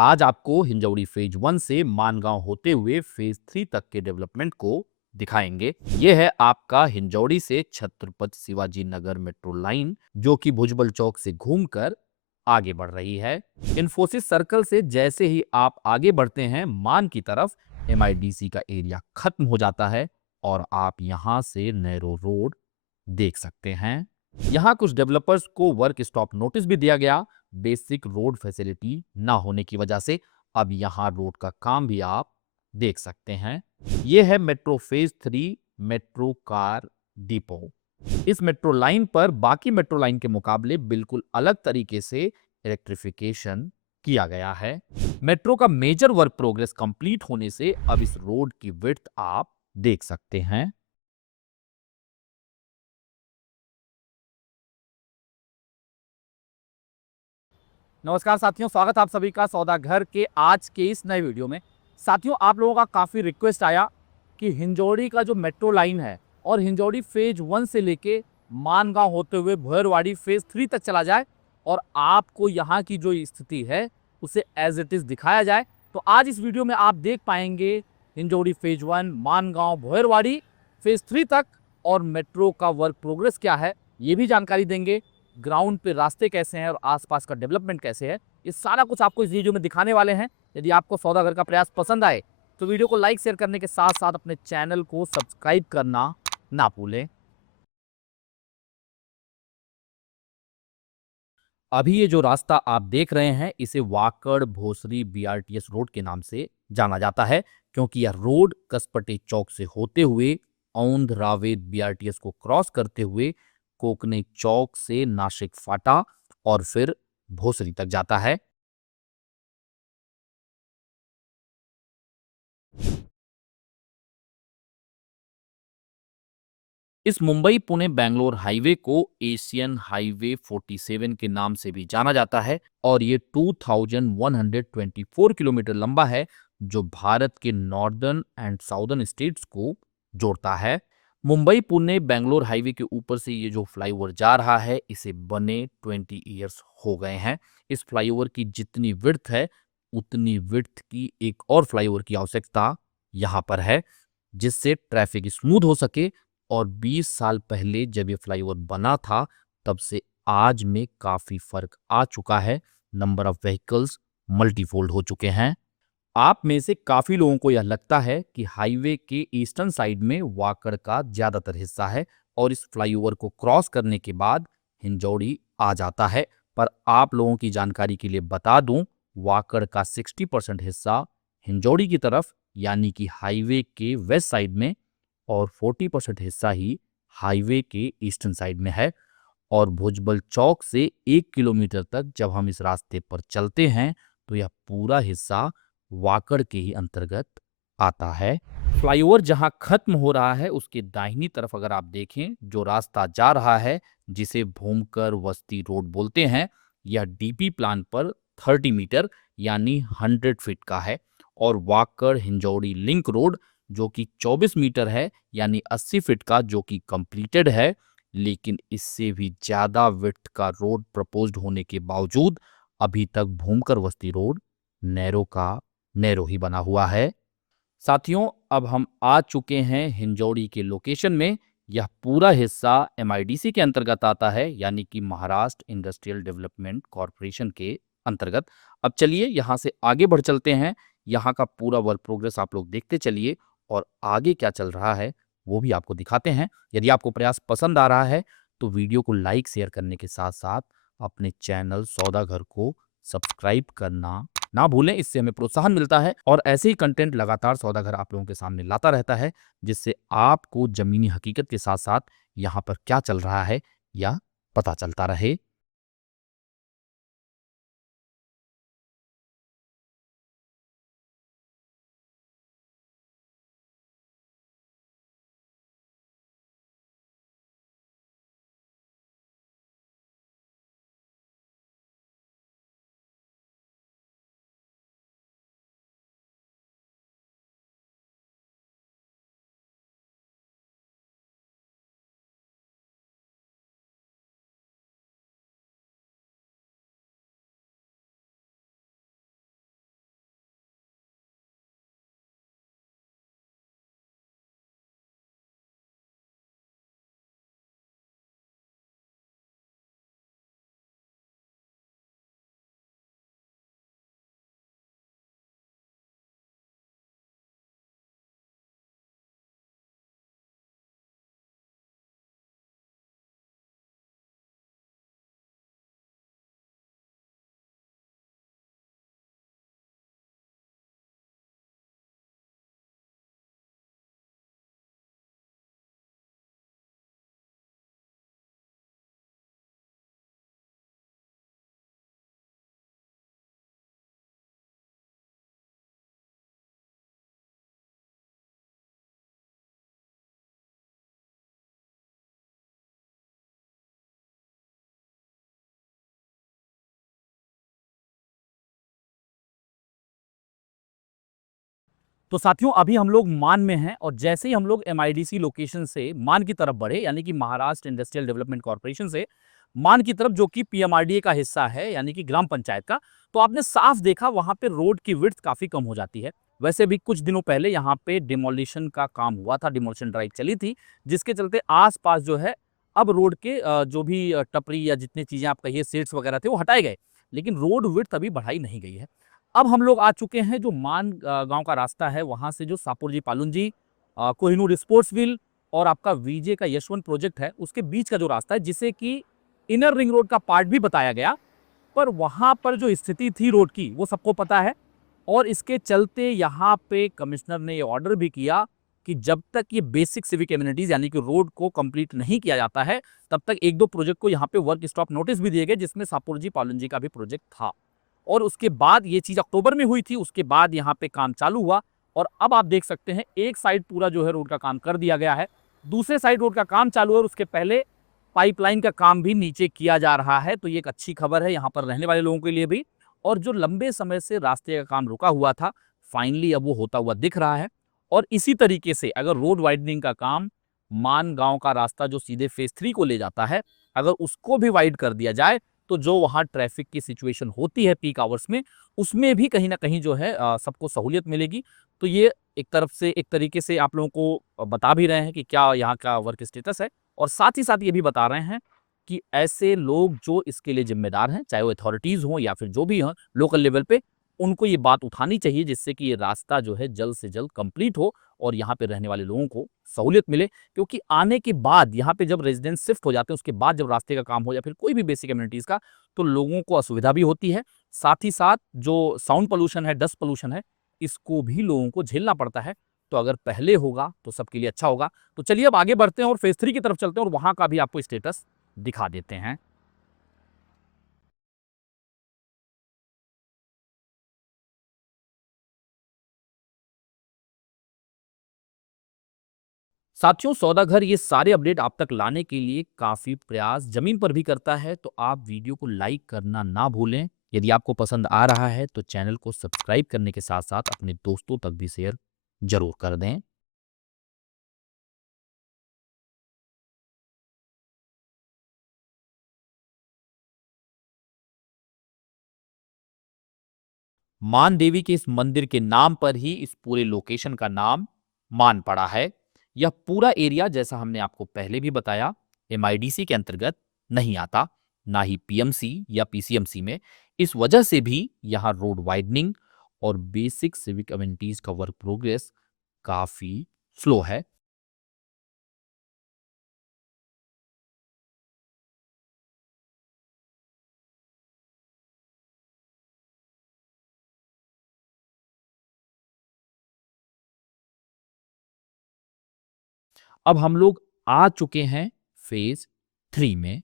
आज आपको हिंजौड़ी फेज 1 से मानगांव होते हुए फेज 3 तक के डेवलपमेंट को दिखाएंगे। ये है आपका हिंजौड़ी से छत्रपति शिवाजी नगर मेट्रो लाइन, जो कि भुजबल चौक से घूमकर आगे बढ़ रही है। इंफोसिस सर्कल से जैसे ही आप आगे बढ़ते हैं मान की तरफ, एमआईडीसी का एरिया खत्म हो जाता है और आप यहां से नैरो रोड देख सकते हैं। यहाँ कुछ डेवलपर्स को वर्क स्टॉप नोटिस भी दिया गया, बेसिक रोड फैसिलिटी ना होने की वजह से। अब यहाँ रोड का काम भी आप देख सकते हैं। ये है metro phase 3 metro car depot. इस मेट्रो लाइन पर बाकी मेट्रो लाइन के मुकाबले बिल्कुल अलग तरीके से इलेक्ट्रिफिकेशन किया गया है। मेट्रो का मेजर वर्क प्रोग्रेस कंप्लीट होने से अब इस रोड की विड्थ आप देख सकते हैं। नमस्कार साथियों, स्वागत है आप सभी का सौदागर के आज के इस नए वीडियो में। साथियों, आप लोगों का काफ़ी रिक्वेस्ट आया कि हिंजौड़ी का जो मेट्रो लाइन है और हिंजौड़ी फेज 1 से लेके मानगांव होते हुए भोयरवाड़ी फेज 3 तक चला जाए और आपको यहाँ की जो स्थिति है उसे एज इट इज़ दिखाया जाए। तो आज इस वीडियो में आप देख पाएंगे हिंजौड़ी फेज 1, मानगांव, भोयरवाड़ी फेज 3 तक और मेट्रो का वर्क प्रोग्रेस क्या है ये भी जानकारी देंगे। ग्राउंड पे रास्ते कैसे हैं और आसपास का डेवलपमेंट कैसे है, ये सारा कुछ आपको इस वीडियो में दिखाने वाले हैं। यदि आपको सौदागर का प्रयास पसंद आए तो वीडियो को लाइक शेयर करने के साथ साथ अपने चैनल को सब्सक्राइब करना ना भूलें। अभी ये जो रास्ता आप देख रहे हैं इसे वाकड़ भोसरी बीआरटीएस रोड के नाम से जाना जाता है, क्योंकि यह रोड कसपटे चौक से होते हुए औंध रावेत बीआरटीएस को क्रॉस करते हुए कोकने चौक से नासिक फाटा और फिर भोसरी तक जाता है। इस मुंबई पुणे बैंगलोर हाईवे को एशियन हाईवे 47 के नाम से भी जाना जाता है और ये 2124 किलोमीटर लंबा है, जो भारत के नॉर्दर्न एंड साउदर्न स्टेट्स को जोड़ता है। मुंबई पुणे बैंगलोर हाईवे के ऊपर से ये जो फ्लाईओवर जा रहा है इसे बने 20 ईयर्स हो गए हैं। इस फ्लाईओवर की जितनी विड्थ है उतनी विड्थ की एक और फ्लाईओवर की आवश्यकता यहाँ पर है, जिससे ट्रैफिक स्मूथ हो सके। और 20 साल पहले जब ये फ्लाईओवर बना था तब से आज में काफी फर्क आ चुका है। नंबर ऑफ व्हीकल्स मल्टीफोल्ड हो चुके हैं। आप में से काफी लोगों को यह लगता है कि हाईवे के ईस्टर्न साइड में वाकड़ का ज्यादातर हिस्सा है और इस फ्लाईओवर को क्रॉस करने के बाद हिंजौड़ी आ जाता है। पर आप लोगों की जानकारी के लिए बता दूं, वाकड़ का 60% हिस्सा हिंजौड़ी की तरफ यानी कि हाईवे के वेस्ट साइड में और 40% हिस्सा ही हाईवे के ईस्टर्न साइड में है। और भुजबल चौक से 1 किलोमीटर तक जब हम इस रास्ते पर चलते हैं तो यह पूरा हिस्सा वाकड़ के ही अंतर्गत आता है। फ्लाईओवर जहां खत्म हो रहा है उसके दाहिनी तरफ अगर आप देखें जो रास्ता जा रहा है, जिसे भूमकर वस्ती रोड बोलते हैं, यह डीपी प्लान पर 30 मीटर यानी 100 फीट का है। और वाकड़ हिंजौड़ी लिंक रोड जो कि 24 मीटर है यानी 80 फीट का, जो कि कंप्लीटेड है। लेकिन इससे भी ज्यादा विड्थ का रोड प्रपोज्ड होने के बावजूद अभी तक भूमकर वस्ती रोड नैरो का नैरो ही बना हुआ है। साथियों, अब हम आ चुके हैं हिंजौड़ी के लोकेशन में। यह पूरा हिस्सा एमआईडीसी के अंतर्गत आता है यानी कि महाराष्ट्र इंडस्ट्रियल डेवलपमेंट कॉरपोरेशन के अंतर्गत। अब चलिए यहाँ से आगे बढ़ चलते हैं। यहाँ का पूरा वर्क प्रोग्रेस आप लोग देखते चलिए और आगे क्या चल रहा है वो भी आपको दिखाते हैं। यदि आपको प्रयास पसंद आ रहा है तो वीडियो को लाइक शेयर करने के साथ साथ अपने चैनल सौदागर को सब्सक्राइब करना ना भूलें। इससे हमें प्रोत्साहन मिलता है और ऐसे ही कंटेंट लगातार सौदागर आप लोगों के सामने लाता रहता है, जिससे आपको जमीनी हकीकत के साथ साथ यहाँ पर क्या चल रहा है या पता चलता रहे। तो साथियों अभी हम लोग मान में हैं और जैसे ही हम लोग एमआईडीसी लोकेशन से मान की तरफ बढ़े यानी कि महाराष्ट्र इंडस्ट्रियल डेवलपमेंट कॉर्पोरेशन से मान की तरफ जो कि पीएमआरडीए का हिस्सा है यानी कि ग्राम पंचायत का, तो आपने साफ देखा वहां पे रोड की विड्थ काफी कम हो जाती है। वैसे भी कुछ दिनों पहले यहाँ पे डिमोलिशन का काम हुआ था, डिमोलिशन ड्राइव चली थी, जिसके चलते आसपास जो है अब रोड के जो भी टपरी या जितनी चीजें आप कहिए सेट्स वगैरह थे वो हटाए गए, लेकिन रोड विड्थ अभी बढ़ाई नहीं गई है। अब हम लोग आ चुके हैं जो मान गाँव का रास्ता है, वहाँ से जो सापुरजी पालुंजी कोहिनूर स्पोर्ट्सविल और आपका वीजे का यशवंत प्रोजेक्ट है, उसके बीच का जो रास्ता है जिसे कि इनर रिंग रोड का पार्ट भी बताया गया, पर वहाँ पर जो स्थिति थी रोड की वो सबको पता है और इसके चलते यहाँ पे कमिश्नर ने ये ऑर्डर भी किया कि जब तक ये बेसिक सिविक एमिनिटीज यानी कि रोड को कंप्लीट नहीं किया जाता है, तब तक 1-2 प्रोजेक्ट को यहाँ पे वर्क स्टॉप नोटिस भी दिए गए, जिसमें सापुरजी पालुंजी का भी प्रोजेक्ट था। और उसके बाद ये चीज़ अक्टूबर में हुई थी, उसके बाद यहाँ पे काम चालू हुआ और अब आप देख सकते हैं एक साइड पूरा जो है रोड का काम कर दिया गया है, दूसरे साइड रोड का काम चालू है और उसके पहले पाइपलाइन का काम भी नीचे किया जा रहा है। तो ये एक अच्छी खबर है यहाँ पर रहने वाले लोगों के लिए भी। और जो लंबे समय से रास्ते का काम रुका हुआ था, फाइनली अब वो होता हुआ दिख रहा है। और इसी तरीके से अगर रोड वाइडनिंग का काम मान गांव का रास्ता जो सीधे फेज 3 को ले जाता है, अगर उसको भी वाइड कर दिया जाए, तो जो वहाँ ट्रैफिक की सिचुएशन होती है पीक आवर्स में, उसमें भी कहीं न कहीं जो है सबको सहूलियत मिलेगी। तो ये एक तरफ से एक तरीके से आप लोगों को बता भी रहे हैं कि क्या यहाँ का वर्क स्टेटस है और साथ ही साथ ये भी बता रहे हैं कि ऐसे लोग जो इसके लिए ज़िम्मेदार हैं, चाहे वो अथॉरिटीज़ हों या फिर जो भी हों लोकल लेवल पे, उनको ये बात उठानी चाहिए जिससे कि ये रास्ता जो है जल्द से जल्द कंप्लीट हो और यहाँ पे रहने वाले लोगों को सहूलियत मिले। क्योंकि आने के बाद यहाँ पे जब रेज़िडेंट्स शिफ्ट हो जाते हैं, उसके बाद जब रास्ते का काम हो या फिर कोई भी बेसिक एमिनिटीज़ का, तो लोगों को असुविधा भी होती है। साथ ही साथ जो साउंड पॉल्यूशन है, डस्ट पॉल्यूशन है, इसको भी लोगों को झेलना पड़ता है। तो अगर पहले होगा, तो सबके लिए अच्छा होगा। तो चलिए अब आगे बढ़ते हैं और फेज़ 3 की तरफ चलते हैं और वहाँ का भी आपको स्टेटस दिखा देते हैं। साथियों सौदागर ये सारे अपडेट आप तक लाने के लिए काफ़ी प्रयास ज़मीन पर भी करता है, तो आप वीडियो को लाइक करना ना भूलें। यदि आपको पसंद आ रहा है, तो चैनल को सब्सक्राइब करने के साथ-साथ अपने दोस्तों तक भी शेयर ज़रूर कर दें। मान देवी के इस मंदिर के नाम पर ही इस पूरे लोकेशन का नाम मान पड़ा है। यह पूरा एरिया जैसा हमने आपको पहले भी बताया एमआईडीसी के अंतर्गत नहीं आता, ना ही पीएमसी या पीसीएमसी में। इस वजह से भी यहाँ रोड वाइडनिंग और बेसिक सिविक अमेनिटीज का वर्क प्रोग्रेस काफी स्लो है। अब हम लोग आ चुके हैं फेज 3 में।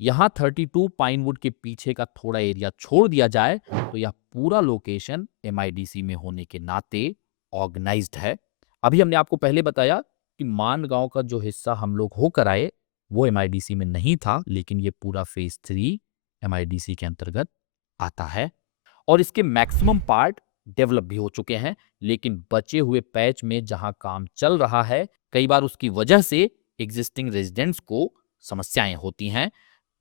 यहाँ 32 पाइनवुड के पीछे का थोड़ा एरिया छोड़ दिया जाए, तो यह पूरा लोकेशन एमआईडीसी में होने के नाते ऑर्गेनाइज्ड है। अभी हमने आपको पहले बताया कि मान गांव का जो हिस्सा हम लोग होकर आए वो एमआईडीसी में नहीं था, लेकिन ये पूरा फेज 3 एमआईडीसी के अंतर्गत आता है और इसके मैक्सिमम पार्ट डेवलप भी हो चुके हैं। लेकिन बचे हुए पैच में जहां काम चल रहा है, कई बार उसकी वजह से एग्जिस्टिंग रेजिडेंट्स को समस्याएं होती हैं।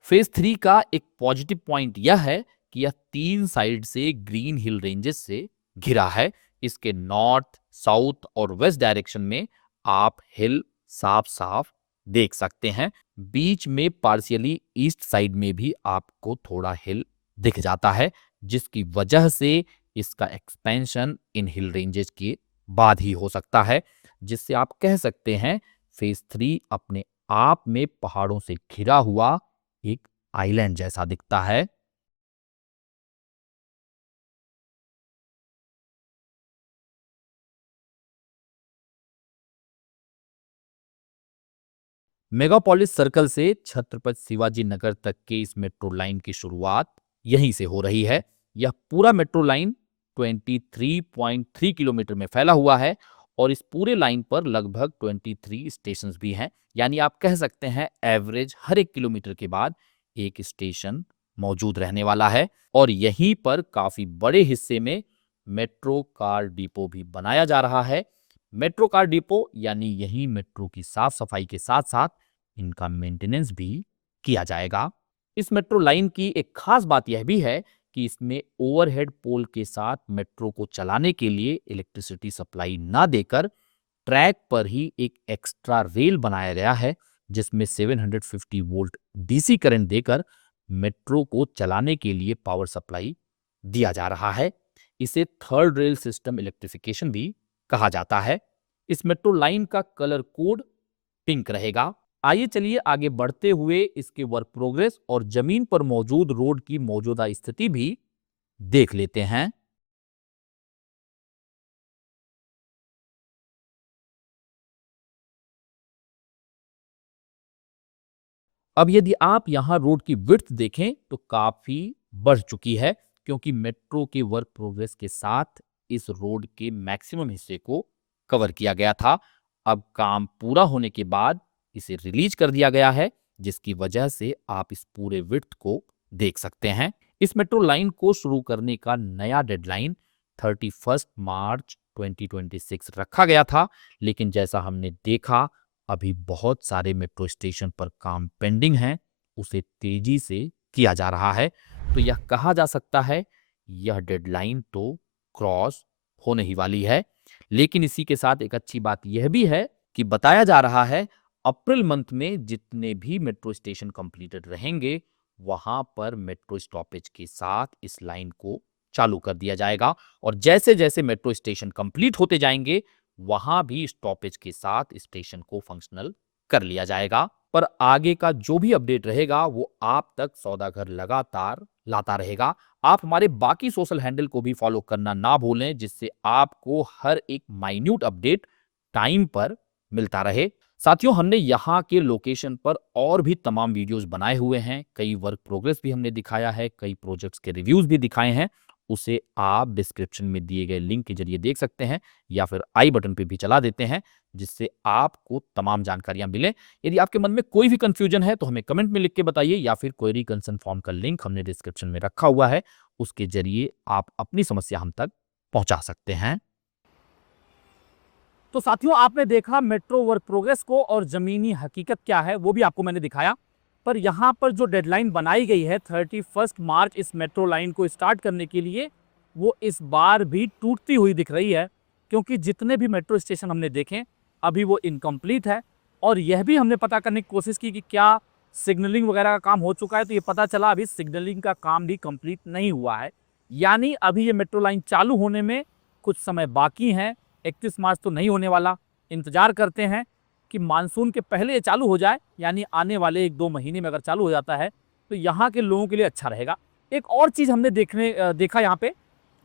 फेज 3 का एक पॉजिटिव पॉइंट यह है कि यह 3 साइड से ग्रीन हिल रेंजेस से घिरा है। इसके नॉर्थ, साउथ और वेस्ट डायरेक्शन में आप हिल साफ साफ देख सकते हैं। बीच में पार्शियली ईस्ट साइड में भी आपको थोड़ा हिल दिख जाता है, जिसकी वजह से इसका एक्सपेंशन इन हिल रेंजेस के बाद ही हो सकता है, जिससे आप कह सकते हैं फेज 3 अपने आप में पहाड़ों से घिरा हुआ एक आइलैंड जैसा दिखता है। मेगापोलिस सर्कल से छत्रपति शिवाजी नगर तक के इस मेट्रो लाइन की शुरुआत यहीं से हो रही है। यह पूरा मेट्रो लाइन 23.3 किलोमीटर में फैला हुआ है और इस पूरे लाइन पर लगभग 23 स्टेशंस भी हैं। यानी आप कह सकते हैं एवरेज हर 1 किलोमीटर के बाद एक स्टेशन मौजूद रहने वाला है और यहीं पर काफी बड़े हिस्से में मेट्रो कार डिपो भी बनाया जा रहा है। मेट्रो कार डिपो यानी यही मेट्रो की साफ सफाई के साथ साथ इनका मेंटेनेंस भी किया जाएगा। इस मेट्रो लाइन की एक खास बात यह भी है कि इसमें ओवरहेड पोल के साथ मेट्रो को चलाने के लिए इलेक्ट्रिसिटी सप्लाई ना देकर ट्रैक पर ही एक एक्स्ट्रा रेल बनाया गया है जिसमें 750 वोल्ट डीसी करंट देकर मेट्रो को चलाने के लिए पावर सप्लाई दिया जा रहा है। इसे थर्ड रेल सिस्टम इलेक्ट्रिफिकेशन भी कहा जाता है। इस मेट्रो लाइन का कलर कोड पिंक रहेगा। आइए चलिए आगे बढ़ते हुए इसके वर्क प्रोग्रेस और जमीन पर मौजूद रोड की मौजूदा स्थिति भी देख लेते हैं। अब यदि आप यहां रोड की विड्थ देखें तो काफी बढ़ चुकी है क्योंकि मेट्रो के वर्क प्रोग्रेस के साथ इस रोड के मैक्सिमम हिस्से को कवर किया गया था। अब काम पूरा होने के बाद इसे रिलीज कर दिया गया है जिसकी वजह से आप इस पूरे विड्थ को देख सकते हैं। इस मेट्रो लाइन को शुरू करने का नया डेडलाइन 31 मार्च 2026 रखा गया था, लेकिन जैसा हमने देखा अभी बहुत सारे मेट्रो स्टेशन पर काम पेंडिंग है, उसे तेजी से किया जा रहा है। तो यह कहा जा सकता है यह डेडलाइन तो क्रॉस होने ही वाली है। लेकिन इसी के साथ एक अच्छी बात यह भी है कि बताया जा रहा है अप्रैल मंथ में जितने भी मेट्रो स्टेशन कंप्लीटेड रहेंगे वहां पर मेट्रो स्टॉपेज के साथ इस लाइन को चालू कर दिया जाएगा और जैसे जैसे मेट्रो स्टेशन कंप्लीट होते जाएंगे वहां भी स्टॉपेज के साथ स्टेशन को फंक्शनल कर लिया जाएगा। पर आगे का जो भी अपडेट रहेगा वो आप तक सौदागर लगातार लाता रहेगा। आप हमारे बाकी सोशल हैंडल को भी फॉलो करना ना भूलें जिससे आपको हर एक माइन्यूट अपडेट टाइम पर मिलता रहे। साथियों हमने यहाँ के लोकेशन पर और भी तमाम वीडियोस बनाए हुए हैं, कई वर्क प्रोग्रेस भी हमने दिखाया है, कई प्रोजेक्ट्स के रिव्यूज भी दिखाए हैं। उसे आप डिस्क्रिप्शन में दिए गए लिंक के जरिए देख सकते हैं या फिर आई बटन पे भी चला देते हैं जिससे आपको तमाम जानकारियां मिले। यदि आपके मन में कोई भी कंफ्यूजन है तो हमें कमेंट में लिख के बताइए या फिर क्वेरी कंसर्न फॉर्म का लिंक हमने डिस्क्रिप्शन में रखा हुआ है, उसके जरिए आप अपनी समस्या हम तक पहुंचा सकते हैं। तो साथियों आपने देखा मेट्रो वर्क प्रोग्रेस को और जमीनी हकीकत क्या है वो भी आपको मैंने दिखाया। पर यहाँ पर जो डेडलाइन बनाई गई है 31 मार्च इस मेट्रो लाइन को स्टार्ट करने के लिए वो इस बार भी टूटती हुई दिख रही है क्योंकि जितने भी मेट्रो स्टेशन हमने देखे अभी वो इनकम्प्लीट है। और यह भी हमने पता करने की कोशिश की कि क्या सिग्नलिंग वगैरह का काम हो चुका है, तो ये पता चला अभी सिग्नलिंग का काम भी कंप्लीट नहीं हुआ है। यानी अभी ये मेट्रो लाइन चालू होने में कुछ समय बाकी है। 31 मार्च तो नहीं होने वाला, इंतजार करते हैं कि मानसून के पहले ये चालू हो जाए, यानी आने वाले 1-2 महीने में अगर चालू हो जाता है तो यहाँ के लोगों के लिए अच्छा रहेगा। एक और चीज़ हमने देखा यहाँ पे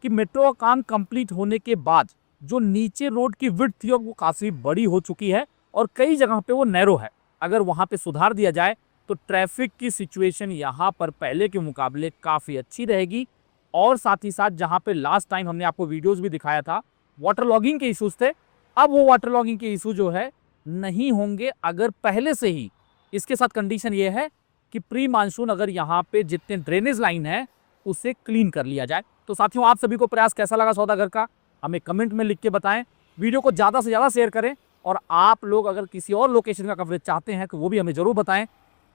कि मेट्रो का काम कंप्लीट होने के बाद जो नीचे रोड की विड्थ थी वो काफ़ी बड़ी हो चुकी है और कई जगह पे वो नैरो है। अगर वहाँ पे सुधार दिया जाए तो ट्रैफिक की सिचुएशन यहाँ पर पहले के मुकाबले काफ़ी अच्छी रहेगी। और साथ ही साथ जहाँ पे लास्ट टाइम हमने आपको वीडियोज़ भी दिखाया था वाटर लॉगिंग के इश्यूज थे, अब वो वाटर लॉगिंग के इशू जो है नहीं होंगे अगर पहले से ही। इसके साथ कंडीशन ये है कि प्री मानसून अगर यहाँ पे जितने ड्रेनेज लाइन है उसे क्लीन कर लिया जाए। तो साथियों आप सभी को प्रयास कैसा लगा सौदागर का हमें कमेंट में लिख के बताएं। वीडियो को ज़्यादा से ज़्यादा शेयर करें और आप लोग अगर किसी और लोकेशन का कवरेज चाहते हैं तो वो भी हमें ज़रूर बताएं।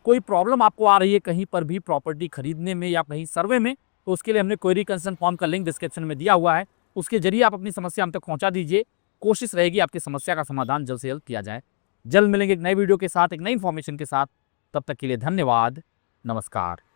कोई प्रॉब्लम आपको आ रही है कहीं पर भी प्रॉपर्टी खरीदने में या कहीं सर्वे में तो उसके लिए हमने क्वेरी कंसर्न फॉर्म का लिंक डिस्क्रिप्शन में दिया हुआ है, उसके जरिए आप अपनी समस्या हम तक पहुंचा दीजिए। कोशिश रहेगी आपकी समस्या का समाधान जल्द से जल्द किया जाए। जल्द मिलेंगे एक नए वीडियो के साथ, एक नई इन्फॉर्मेशन के साथ। तब तक के लिए धन्यवाद। नमस्कार।